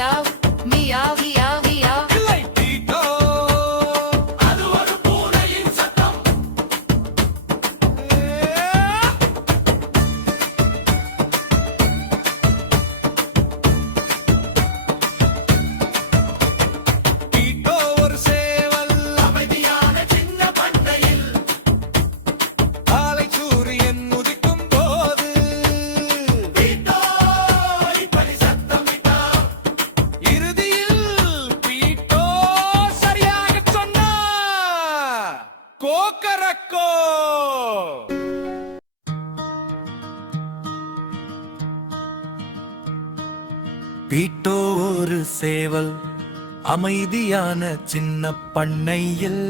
Meow meow meow meow. இல்லை பீட்டோ, அது ஒரு பூனையின் சத்தம். பீட்டோ ஒரு சேவல், அமைதியான சின்ன பண்ணையில். காலை சூரியன் உதிக்கும் போது பீட்டோ இப்படி சத்தமிட்டான். இறுதியில் பீட்டோ சரியாகச் சொன்னான். கோக்கரக்கோ. பீட்டோ ஒரு சேவல், அமைதியான சின்ன பண்ணையில்.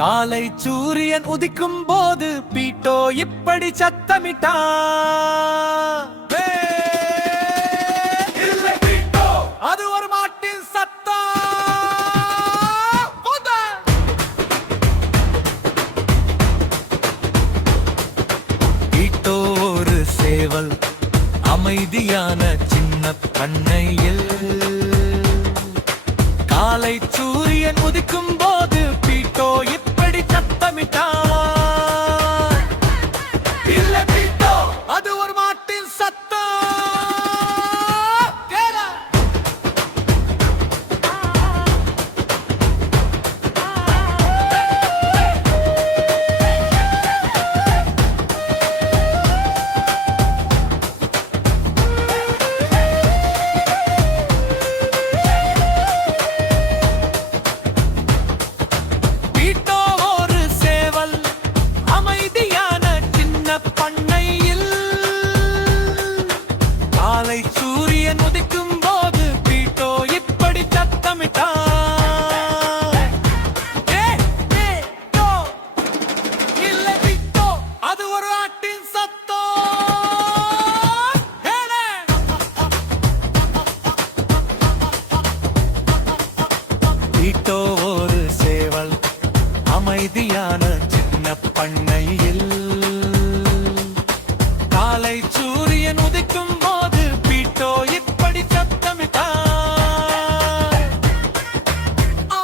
காலை சூரியன் உதிக்கும் போது பீட்டோ இப்படி சத்தமிட்டான். இல்லை பீட்டோ, அது ஒரு மாட்டின் சத்தம். போதா. பீட்டோ ஒரு சேவல், அமைதியான சின்ன பண்ணையில். காலை சூரியன் உதிக்கும் போது பீட்டோ இப்படி சத்தமிட்டான். இல்லை பீட்டோ, அது ஒரு மாட்டின் சத்தம். கேளா. பீட்டோ ஒரு சேவல், அமைதியான சின்ன பண்ணையில். காலை சூரியன் உதிக்கும் போது பீட்டோ இப்படி சத்தமிட்டான். பீட்டோ, இல்லை பீட்டோ, அது ஒரு ஆட்டின் சத்தம். கேளு. பீட்டோ ஒரு சேவல், அமைதியான சின்ன பண்ணையில். காலை சூரியன் உதிக்கும் போது பீட்டோ இப்படி சத்தமிட்டான். ஆ.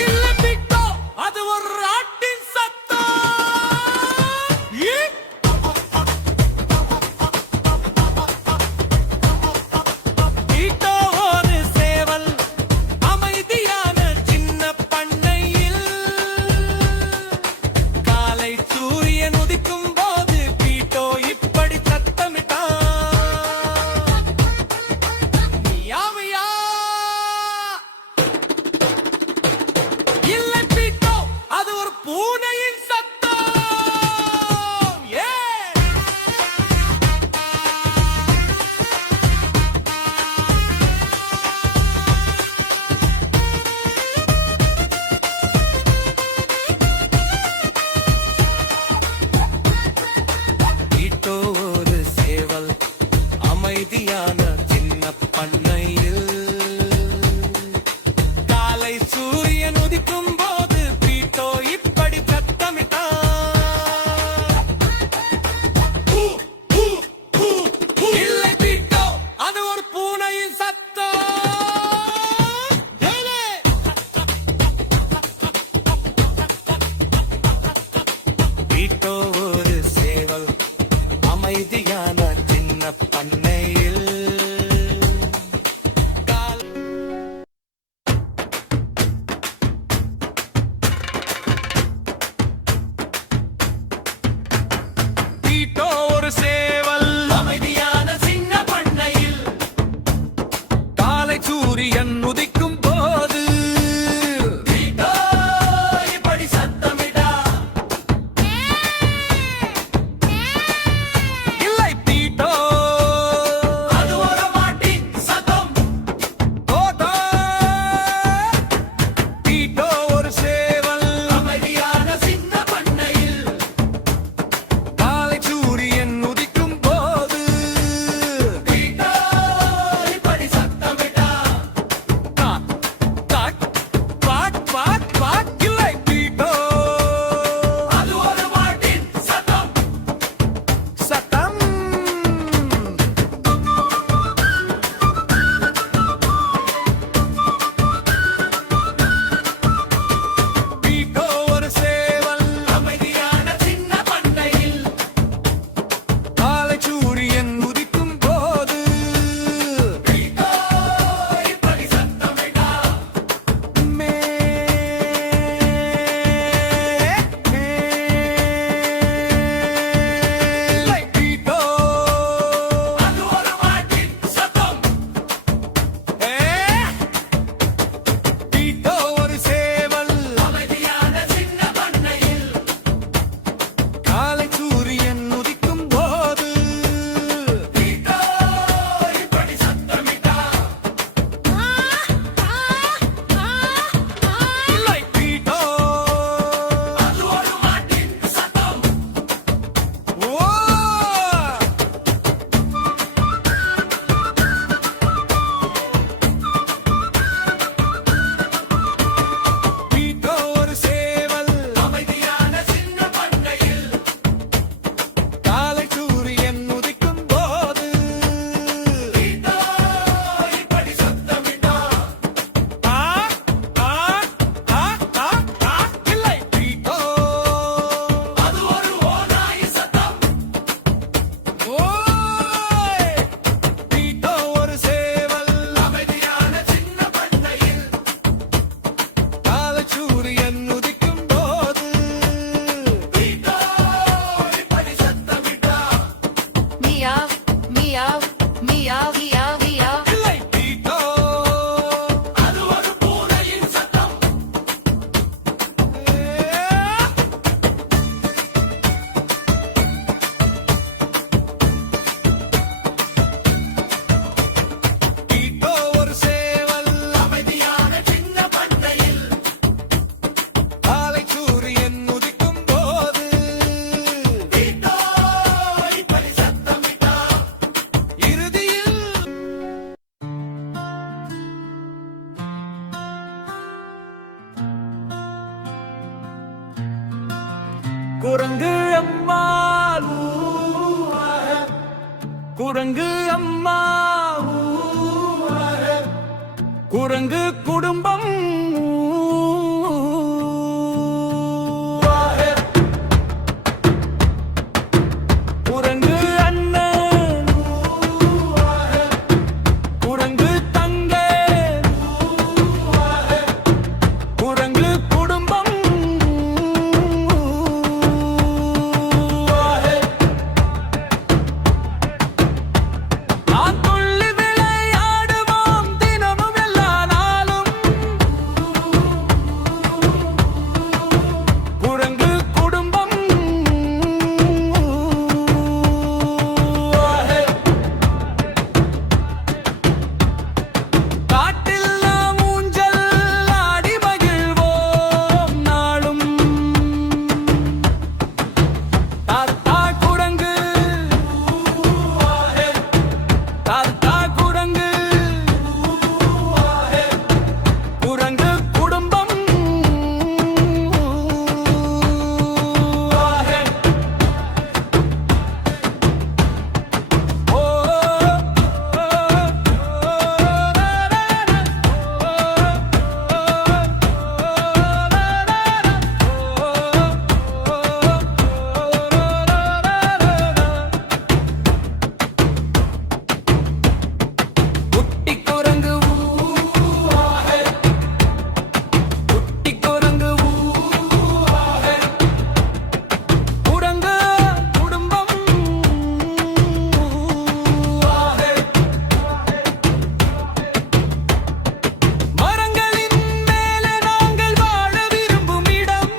இல்லை பீட்டோ, அது ஒரு ஆட்டின் சத்தம். பீட்டோ ஒரு சேவல், அமைதியான சின்ன பண்ணையில். காலை சூரியன் உதிக்கும் போது பீட்டோ இப்படி சத்தமிட்டான். Meow meow. இல்லை பீட்டோ, அது ஒரு பூனையின் சத்தம். ஏ. பீட்டோ ஒரு சேவல், அமைதியான சின்ன பண்ணையில். காலை சூரியன் உதிக்கும் போது பீட்டோ இப்படி சத்தமிட்டான். இல்லை பீட்டோ, அது ஒரு பூனையின் சத்தம். கேளு. பீட்டோ ஒரு சேவல், அமைதியான சின்ன பண்ணையில். பீட்டோ ஒரு சேவல், அமைதியான சின்ன பண்ணையில். காலை சூரியன் உதிக்கும் போது பீட்டோ இப்படி சத்தமிட்டா. இல்லை பீட்டோ, அது ஒரு மாட்டின் சத்தம். போதா. பீட்டோ ஒரு சேவல், அமைதியான சின்ன பண்ணையில். காலை சூரியன் மியாவ் மியாவ் மியாவ் மியாவ் இல்லை பீட்டோ அது ஒரு பூனையின் சத்தம் பீட்டோ ஒரு சேவல் அமைதியான சின்ன பண்ணையில் காலை சூரியன் உதிக்கும் போது பீட்டோ இப்படி சத்தமிட்டா இறுதியில் குரங்கு அம்மா ஊவாக. குரங்கு அம்மா ஊவாக. குரங்கு குடும்பம் ஊவாக. குரங்கு அண்ணன் ஊவாக. குரங்கு தங்கை ஊவாக. குரங்கு குடும்பம் ஊவாக. நாம் துள்ளி விளையாடுவோம் தினமும் எல்லா நாளும். குரங்கு குடும்பம் ஊவாக. காட்டில் நாம் ஊஞ்சல் ஆடி மகிழ்வோம் நாளும். தாத்தா குரங்கு ஊவாக. தாத்தா குரங்கு ஊவாக. குரங்கு குடும்பம் ஊவாக. ஓ குட்டி குரங்கு ஊவாக. குட்டி குரங்கு ஊவாக. குரங்கு குடும்பம் ஊவாக. மரங்களின் மேலே நாங்கள் வாழ விரும்பும் இடம்.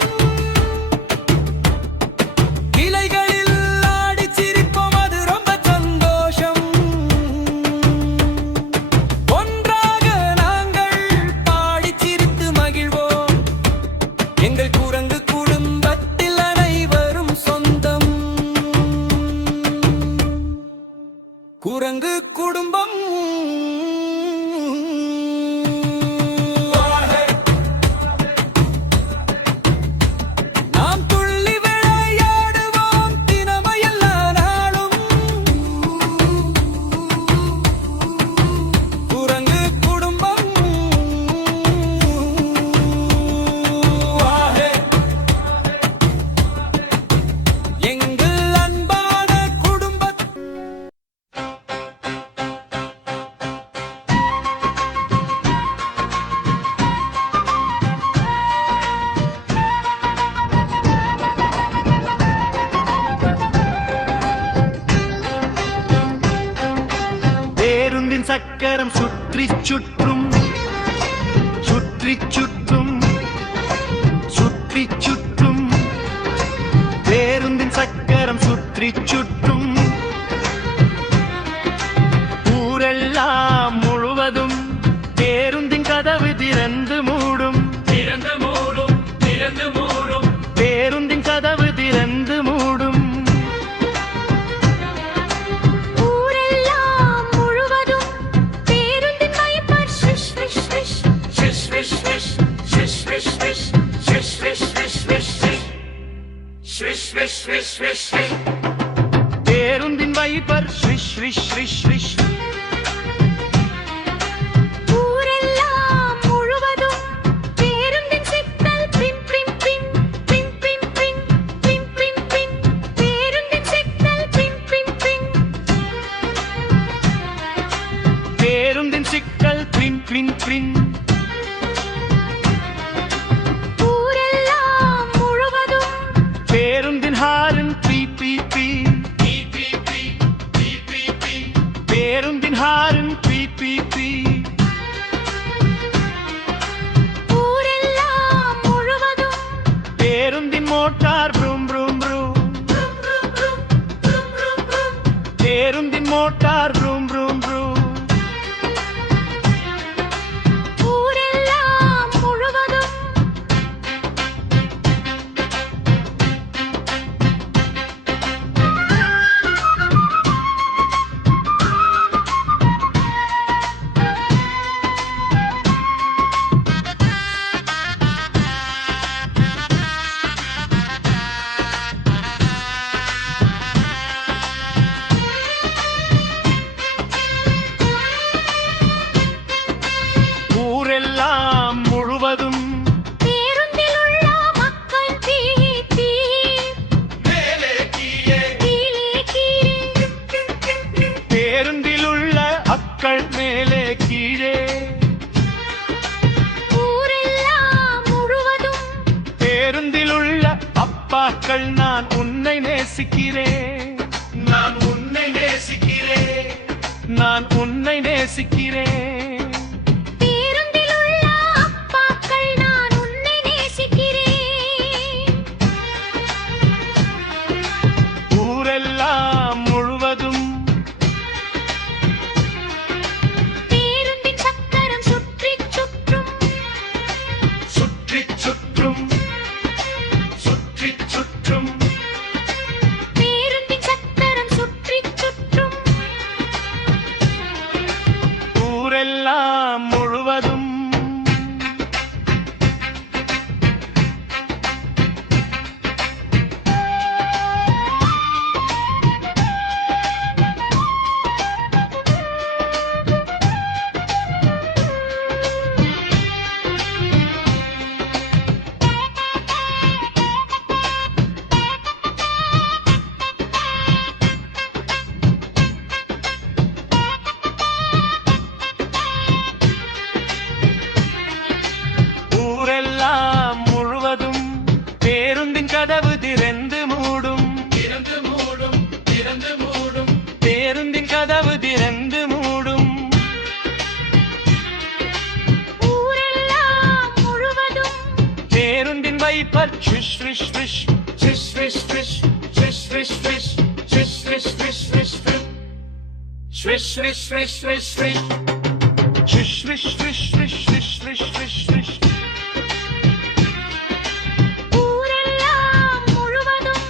கிளைகளில் ஆடி சிரிப்போம் அது ரொம்ப சந்தோஷம். ஒன்றாக நாங்கள் பாடி சிரித்து மகிழ்வோம். எங்கள் குரங்கு குடும்பத்தில் அனைவரும் சொந்தம். குரங்கு குடும்பம் ஊவாக. நாம் துள்ளி விளையாடுவோம் தினமும் எல்லா நாளும். குரங்கு குடும்பம் ஊவாக. எங்கள் அன்பான குடும்ப பேருந்தின் சக்கரம் சுற்றி சுற்றும் சுற்றி சுற்றும் சுற்றி சுற்றும் பேருந்தின் சக்கரம் சுற்றி சுற்றும் ஊரெல்லாம் முழுவதும் பேருந்தின் கதவு திறந்து மூடும் திறந்து மூடும் திறந்து மூடும் பேருந்தின் கதவு திறந்து மூடும் ஊரெல்லாம் முழுவதும் பேருந்தின் வைப்பர் ஸ்விஷ் ஸ்விஷ் ஸ்விஷ் ஷிஷ் ஷிஷ் ஷிஷ் ஷிஷ் ஷிஷ் ஷிஷ் ஷிஷ் ஷிஷ் ஷிஷ் ஷிஷ் ஷிஷ் ஷிஷ் ஷிஷ் ஷிஷ் பேருந்தின் wiper swish swish swish swish ஊரெல்லாம் முழுவதும் பேருந்தின் சிக்னல் பிம் பிம் பிம் பிம் பிம் பிம் பிம் பிம் பிம் பேருந்தின் சிக்னல் பிம் பிம் பிம் பேருந்தின் சிக்கல் பின் பின் பின் ஊரெல்லாம் முழுவதும் பேருந்தின் ஹாரன் பீ பீ பீ பேருந்தின் மோட்டார் ரூம் ரூம் ரூம். ஊரெல்லாம் முழுவதும் ஊரெல்லாம் முழுவதும் பேருந்தில் உள்ள மக்கள் தீ தீ மேலே கீழே கீழே கீழே பேருந்தில் உள்ள அக்கள் மேலே கீழே. ஊரெல்லாம் முழுவதும் பேருந்தில் உள்ள அப்பாக்கள் நான் உன்னை நேசிக்கிறேன், நான் உன்னை நேசிக்கிறேன். நான் உன்னை நேசிக்கிறேன். பேருந்தில் உள்ள அப்பாக்கள் நான் உன்னை நேசிக்கிறேன். ஊரெல்லாம் முழுவதும் பேருந்தின் சக்கரம் சுற்றிச் சுற்றும் சுற்றிச் சுற்றும் சுற்றிச் சுற்றும் பேருந்தின் சக்கரம் சுற்றிச் சுற்றும் ஊரெல்லாம் முழுவதும். ஊரெல்லாம் முழுவதும் பேருந்தின் கதவு திறந்து மூடும், திறந்து மூடும் திறந்து மூடும் பேருந்தின் கதவு திறந்து மூடும். ஊரெல்லாம் முழுவதும் பேருந்தின் வைப்பர் ஷிஷ் ரிஷ் ரிஷ் Swish, swish, swish, swish, swish, swish, swish, swish, swish, swish, swish, swish, swish, swish, swish. ஷிஷ் ரிஷ் ரிஷ் ரிஷ் ரிஷ் ரிஷ் ரிஷ் ரிஷ். ஊரெல்லாம் முழுவதும்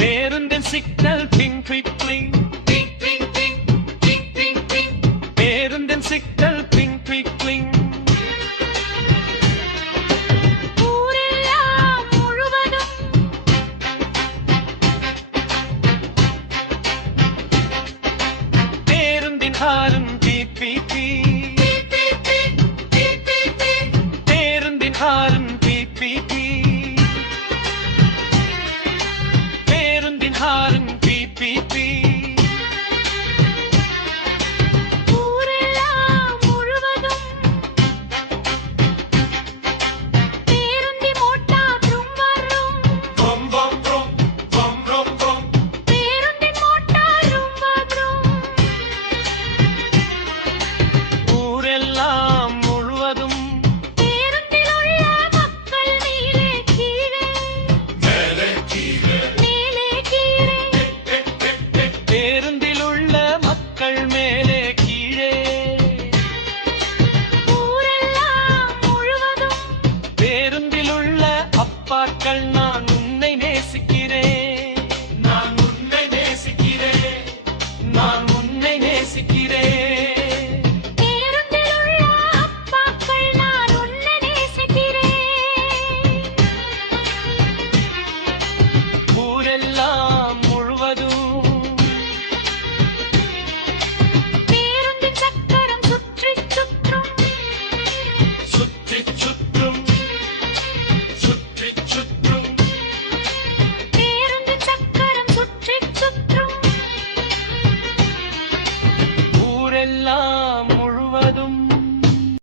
பேருந்தின் சிக்னல் பிங் பிங் பிங். Ding, ding, ding, ding, ding, ding. பேருந்தின் சிக்னல் பிங் பிங் பிங். ஊரெல்லாம் முழுவதும் பேருந்தின் horn beep beep beep. Beep, beep, beep, beep, beep, beep. பேருந்தின் ஹாரன் பீப் பீப் பீப். பேருந்தின் ஹாரன் பீப் பீப் பீப். ஊரெல்லாம் முழுவதும் பேருந்தி மோட்டார் ரும் வரும் Bum, bum, brum, bum, brum, brum. பேருந்தின் மோட்டார் ரும் வரும் ஊரெல்லாம் முழுவதும் பேருந்தில் உள்ள மக்கள் மேலே கீழே மேலே கீழே மேலே கீழே பேருந்தில் உள்ள மக்கள் மேலே கீழே. ஊரெல்லாம் முழுவதும் பேருந்தில் உள்ள அப்பாக்கள் நான் உன்னை நேசிக்கிறேன், நான் உன்னை நேசிக்கிறேன். நான் உன்னை நேசிக்கிறேன்.